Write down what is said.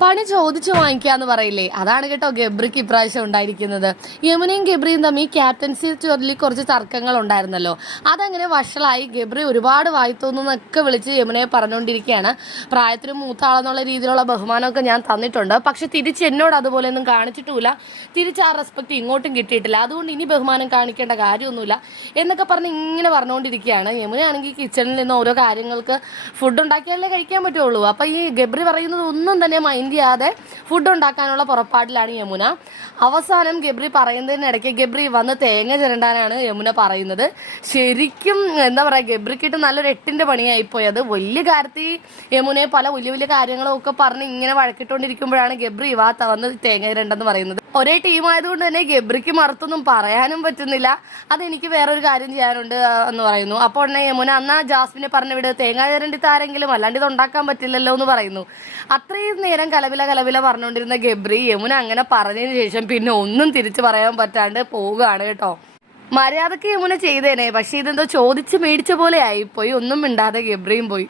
പണി ചോദിച്ചു വാങ്ങിക്കാന്ന് പറയില്ലേ, അതാണ് കേട്ടോ ഗബ്രിക്ക് ഇപ്രാവശ്യം ഉണ്ടായിരിക്കുന്നത്. യമുനയും ഗബ്രിയും തമ്മിൽ ക്യാപ്റ്റൻസി ചൊല്ലി കുറച്ച് തർക്കങ്ങൾ ഉണ്ടായിരുന്നല്ലോ, അതങ്ങനെ വഷളായി. ഗബ്രി ഒരുപാട് വായിത്തോന്നൊക്കെ വിളിച്ച് യമുനയെ പറഞ്ഞുകൊണ്ടിരിക്കുകയാണ്. പ്രായത്തിന് മൂത്ത ആളെന്നുള്ള രീതിയിലുള്ള ബഹുമാനമൊക്കെ ഞാൻ തന്നിട്ടുണ്ട്, പക്ഷെ തിരിച്ച് എന്നോട് അതുപോലെയൊന്നും കാണിച്ചിട്ടുമില്ല, തിരിച്ച് ആ റെസ്പെക്ട് ഇങ്ങോട്ടും കിട്ടിയിട്ടില്ല, അതുകൊണ്ട് ഇനി ബഹുമാനം കാണിക്കേണ്ട കാര്യമൊന്നുമില്ല എന്നൊക്കെ പറഞ്ഞ് ഇങ്ങനെ പറഞ്ഞുകൊണ്ടിരിക്കുകയാണ്. യമുനയാണെങ്കിൽ കിച്ചണിൽ നിന്ന് ഓരോ കാര്യങ്ങൾക്ക് ഫുഡ് ഉണ്ടാക്കിയാലേ കഴിക്കാൻ പറ്റുള്ളൂ. അപ്പം ഈ ഗബ്രി പറയുന്നത് ഒന്നും തന്നെ മൈൻഡ് ചെയ്യാതെ ഫുഡ് ഉണ്ടാക്കാനുള്ള പുറപ്പാടിലാണ് യമുന. അവസാനം ഗബ്രി പറയുന്നതിനിടയ്ക്ക് ഗബ്രി വന്ന് തേങ്ങ ചിരണ്ടാനാണ് യമുന പറയുന്നത്. ശരിക്കും എന്താ പറയുക, ഗബ്രിക്കിട്ട് നല്ലൊരു 8ന്റെ പണിയായിപ്പോയത്. വലിയ കാര്യത്തിൽ യമുനയെ പല വലിയ വലിയ കാര്യങ്ങളും ഒക്കെ പറഞ്ഞ് ഇങ്ങനെ വഴക്കിട്ടുകൊണ്ടിരിക്കുമ്പോഴാണ് ഗബ്രി വന്ന് തേങ്ങ ചിരണ്ടെന്ന് പറയുന്നത്. ഒരേ ടീം ആയതുകൊണ്ട് തന്നെ ഗബ്രിക്ക് മറുത്തൊന്നും പറയാനും പറ്റുന്നില്ല. അതെനിക്ക് വേറൊരു കാര്യം ചെയ്യാനുണ്ട് എന്ന് പറയുന്നു. അപ്പോൾ ഉടനെ യമുന എന്നാ ജാസ്മിനെ പറഞ്ഞ് വിട്, തേങ്ങ ചിരണ്ടി താരെങ്കിലും, അല്ലാണ്ട് ഇത് ഉണ്ടാക്കാൻ പറ്റില്ലല്ലോ എന്ന് പറയുന്നു. അത്രയും നേരം കലവില പറഞ്ഞുകൊണ്ടിരുന്ന ഗബ്രി യമുന അങ്ങനെ പറഞ്ഞതിന് ശേഷം പിന്നെ ഒന്നും തിരിച്ചു പറയാൻ പറ്റാണ്ട് പോവുകയാണ് കേട്ടോ. മര്യാദക്ക് യമുന ചെയ്തേനെ, പക്ഷെ ഇതെന്തോ ചോദിച്ച് മേടിച്ച പോലെ ആയിപ്പോയി. ഒന്നും മിണ്ടാതെ ഗബ്രിയും പോയി.